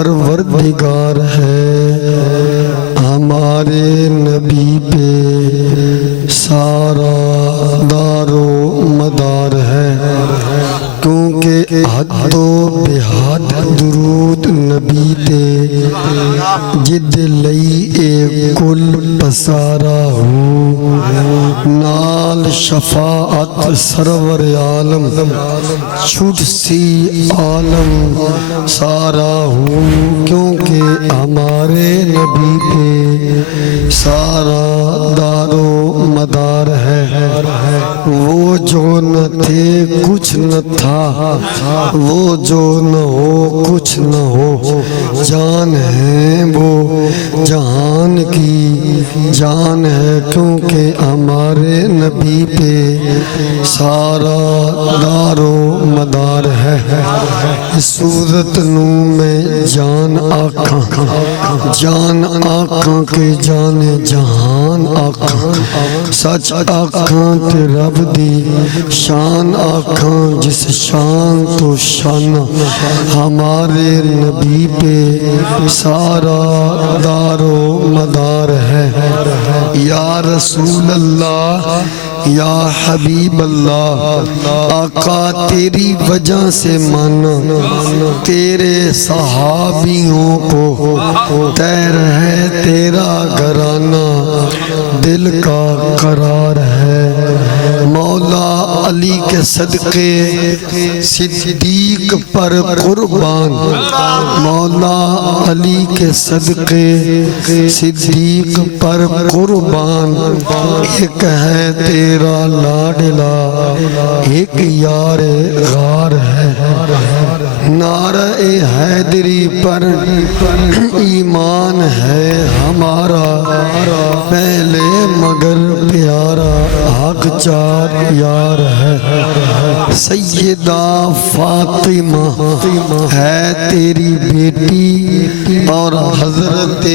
پروردگار ہے، ہمارے نبی پہ سارا دار و مدار ہے، کیونکہ حد و بحد درود نبی تے جد لئی اے کل پسارا ہو، نال شفاعت سرور عالم چھٹ سی عالم سارا ہو، کیونکہ ہمارے نبی پہ سارا دار و مدار ہے۔ وہ جو نہ تھے کچھ نہ تھا، وہ جو نہ ہو کچھ نہ ہو، جان ہے وہ جہان کی جان ہے، کیونکہ ہمارے نبی پہ سارا دار و مدار ہے۔ اس صورت نو میں جان آکھاں، جان آکھاں کے جانے جہان آکھاں، سچ آکھاں تے رب دی شان آکھاں، جس شان تو شان ہمارے نبی پہ سارا دار و مدار ہے۔ یا رسول اللہ، یا حبیب اللہ، آقا تیری وجہ سے مانا تیرے صحابیوں کو، تیر ہے تیرا گھرانہ دل کا قرار ہے۔ مولا علی کے صدقے صدیق پر قربان، مولا علی کے صدقے صدیق پر قربان، ایک ہے تیرا لاڈلا ایک یار غار ہے۔ نعرہ حیدری پر ایمان ہے ہمارا، پہلے مگر پیارا حق چار یار ہے۔ سیدہ فاطمہ ہے تیری بیٹی، اور حضرت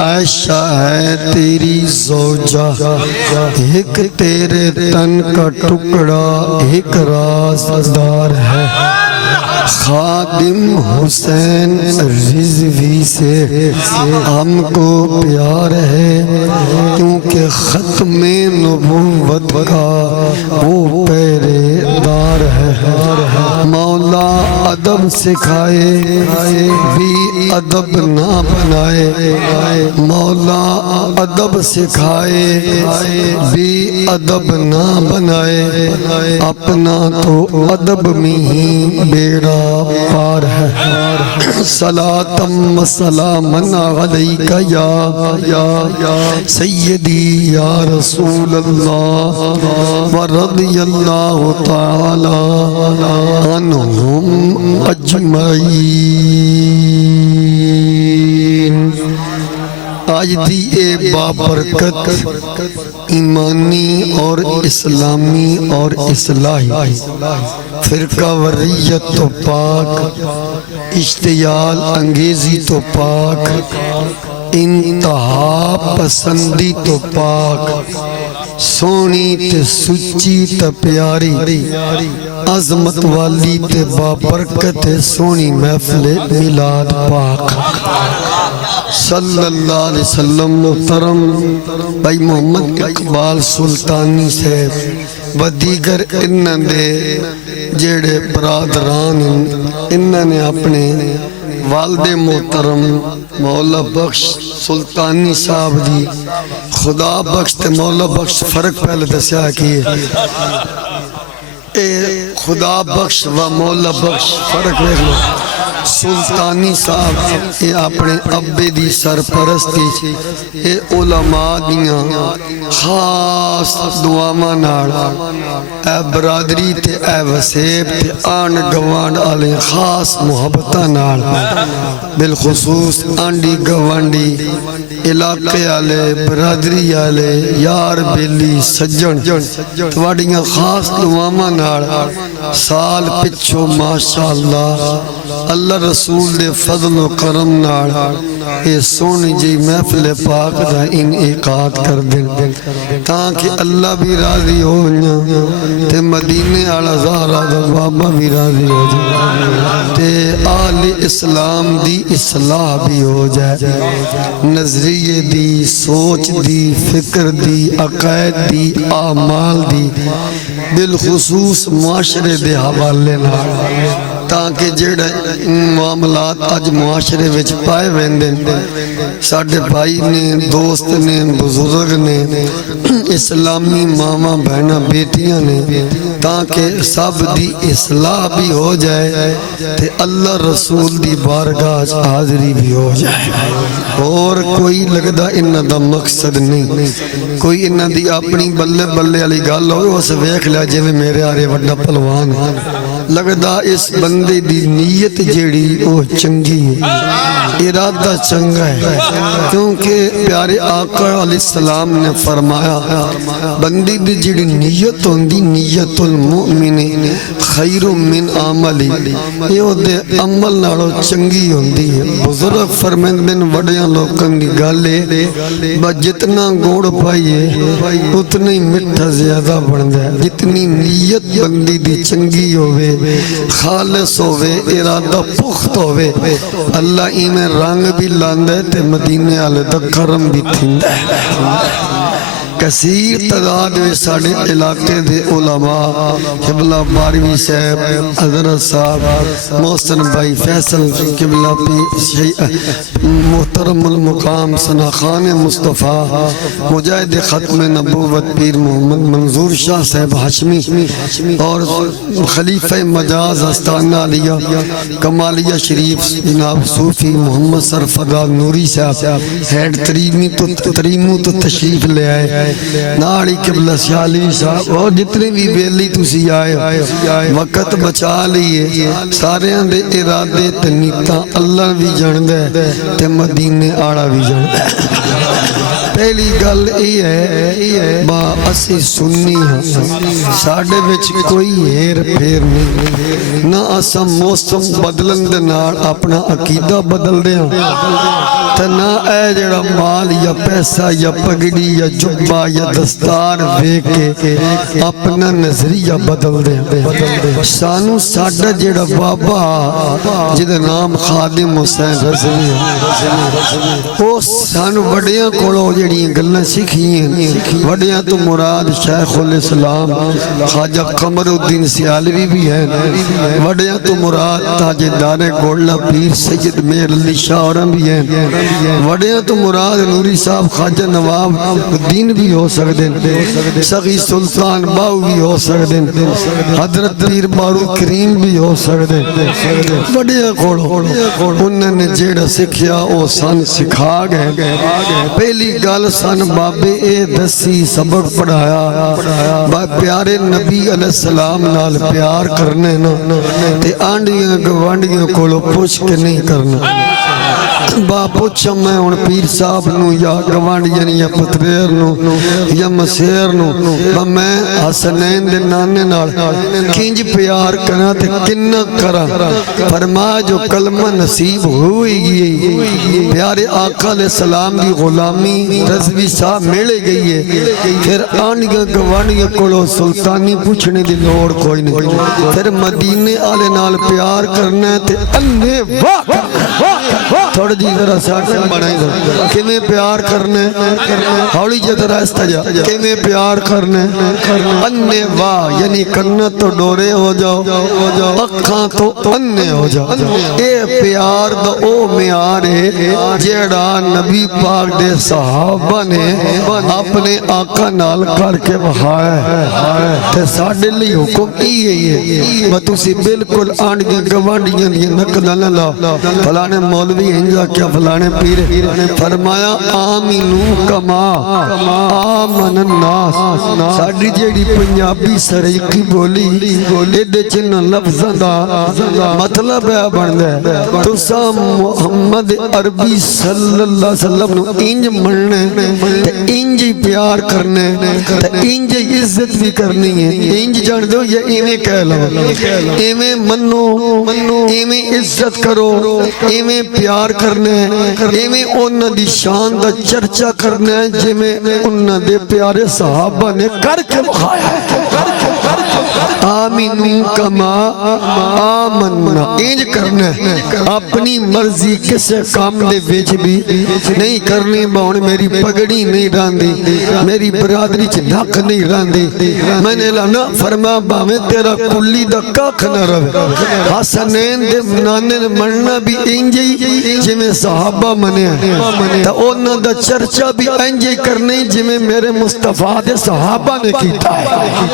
عائشہ ہے تیری زوجہ، ایک تیرے تن کا ٹکڑا ایک رازدار ہے۔ خادم حسین رضوی سے ہم کو پیار ہے، کیونکہ ختم نبوت کا وہ پہرے دار ہے۔ مولا ادب سکھائے بھی ادب نہ بنائے، مولا ادب سکھائے بھی ادب نہ بنائے، اپنا تو ادب میں ہی بیڑا پار ہے۔ صلاۃ و سلام علیک یا سیدی یا رسول اللہ، ورضی اللہ تعالی عنہم اجمعین۔ آج دی اے بابرکت ایمانی اور اسلامی اور اصلاحی فرقہ وریت تو پاک، اشتعال انگیزی تو پاک، انتہا پسندی تو پاک، سونی تے سچی تے پیاری، عظمت والی تے بابرکت سونی محفل میلاد پاک صلی اللہ علیہ وسلم۔ محترم بھائی محمد اقبال سلطانی صاحب و دیگر انہاں دے جڑے برادران انہاں نے اپنے والد محترم مولا بخش سلطانی صاحب دی خدا بخش تے مولا بخش فرق پہلے دسیا کی اے خدا بخش و مولا بخش فرق دیکھ لو۔ سلطانی صاحب اے اپنے ابے دی سرپرستی، اے علماء دیاں خاص دعاواں نال، اے برادری تے اے وسیب تے آن گوانڈ آلے خاص محبتاں نال، بالخصوص آنڈی گوانڈی علاقے آلے برادری آلے یار بیلی سجن تواڈیاں خاص دعاواں نال سال پچھو ماشاءاللہ اللہ رسول دے فضل و کرم نال یہ سونی جی محفل پاک دا انعقاد کر دیں تاکہ اللہ بھی راضی ہو جائے تے مدینے والا زہرا دا بابا بھی راضی ہو جائے تے آل اسلام دی اصلاح بھی ہو جائے نظریے دی سوچ دی فکر دی عقائد دی اعمال دی بالخصوص معاشرے دے حوالے نال تاکہ جڑے معاملات اج معاشرے وچ پائے ویندے ساڈے بھائی نے دوست نے بزرگ نے اسلامی ماما بہنا بیٹیاں نے تاکہ سب دی اصلاح بھی ہو جائے تے اللہ رسول دی بارگاہ حاضری بھی ہو جائے اور کوئی لگدا انہاں دا مقصد نہیں کوئی انہاں دی اپنی بلے بلے والی گل ہوئے اس ویکھ لیا جویں میرے آرے وڈا پہلوان لگدا اس بندے دی نیت جیڑی وہ چنگی ہے ارادہ چنگا ہے کیونکہ پیارے آقا علیہ السلام نے فرمایا بندی دی جیڑی نیت ہوندی نیت المؤمن خیر من عملی یہ دے عمل نالو چنگی ہوندی ہے بزرگ فرمیندن وڈیاں لوکاں دی گل ہے با جتنا گوڑ پائیے اتنا ہی مٹھا زیادہ بندا ہے جتنی نیت بندی دی چنگی ہوئے خالص ہوئے ارادہ پخت ہوئے اللہ ایمیں رنگ بھی لاندے تے مدینے آلے دا کرم بھی تھندے کثیر تعداد میں ساڑھے علاقے دے علماء قبلہ باروی صاحب حضرت صاحب محسن بھائی فیصل قبلہ پی محترم المقام ثناخان مصطفیٰ مجاہد ختم نبوت پیر محمد منظور شاہ صاحب حشمی اور خلیفہ مجاز استانہ علیہ کمالیہ شریف جناب صوفی محمد سرفراز نوری صاحب ہیڈ تریمو تو تشریف لے آئے ناڑی قبلہ سیالی صاحب اور جتنے بھی بیلی تسی آئے وقت بچا لیے سارے اندے ارادے تنیتا اللہ بھی جان دے تے مدینے آڑا بھی جان دے پہلی گل یہ ہے با اسی سنی ہیں ساڑھے وچ کوئی ہیر پھیر نہیں نہ اسا موسم بدلن دے نال اپنا عقیدہ بدل دے ہیں تے نہ اے جڑا مال یا پیسہ یا پگڑی یا جبہ یا دستار ویکھ کے اپنا نظریہ بدل دے سانو ساڈا جڑا بابا جدا نام خادم حسین رضوی او سانو وڈیاں کولوں جڑیاں گلاں سکھیاں وڈیاں تو مراد شیخ الاسلام خواجہ قمر الدین سیالوی بھی ہیں وڈیاں تو مراد تاجدار گولڈا پیر سید میر علی شاہ بھی ہیں وڈیاں تو مراد نوری صاحب خواجہ نواب الدین بھی ہو سکتے ہیں سخی سلطان باو بھی ہو سکتے ہیں حضرت پیر بارو کریم بھی ہو سکتے ہیں وڈیاں کھوڑو انہوں نے جیڑا سکھیا او سان سکھا گئے پہلی گل سان بابے اے دسی سبق پڑھایا با پیارے نبی علیہ السلام نال پیار کرنے نا تے آنڈیاں گوانڈیاں کھولو پوچھ کے نہیں کرنا با پوچھا میں ان پیر صاحب نو یا گوانڈیاں یا پتریر نو یا مسیر نو با میں حسنین دے نانے نال کنج پیار کرنا تے کنہ کرا فرما جو کلمہ نصیب ہوئی گئی پیارے آقا علیہ السلام دی غلامی رضوی صاحب میلے گئی ہے پھر آنڈیاں گوانڈیاں کولو سلطانی پوچھنے دی لوڑ کوئی نہیں پھر مدینے آلے نال پیار کرنا تے انہیں واہ تھوڑی جی ذرا ساتھ سے بنائی دو کمیں پیار کرنے ہولی جی ذرا استجا کمیں پیار کرنے اننے واہ یعنی کنت تو ڈورے ہو جاؤ اکھاں تو اننے ہو جاؤ اے پیار دا او میارے جیڑا نبی پاک دے صحابہ نے اپنے آقا نال کر کے بہائے تے ساڑھے لی حکم ای ہے تسی بالکل آنڈیاں گوانڈیاں نقدہ نہ لاؤ فلانے مولوی ہنجا کیا فلانے پیر فرمایا آمینو کما آمن الناس ساڑھی جیڑی پنجابی سریکی بولی ایڈے چنہ لفظاں دا مطلب ہے بندے تسا محمد عربی صلی اللہ علیہ وسلم نو انج مننے انج پیار پیار کرنا ہے تے انج عزت بھی کرنی ہے انج جان دو یا ایویں کہہ لو ایویں منو ایویں عزت کرو ایویں پیار کرنا ہے ایویں انہاں دی شان دا چرچا کرنا ہے جویں انہاں دے پیارے صحابہ نے کر کے بخایا ہے آمین کما آمنا انج کرنا ہے اپنی مرضی کسے کام دے وچ بھی نہیں کرنی باؤں میری پگڑی نہیں راندی میری برادری چ نک نہیں راندی میں نے لانا فرما باویں تیرا کلی دا کاکھ نہ رہے حسنین دے نانے مننا بھی انجی جویں صحابہ منے تا انہاں دا چرچا بھی انجی کرنی جویں میرے مصطفیٰ دے صحابہ نے کیتا ہے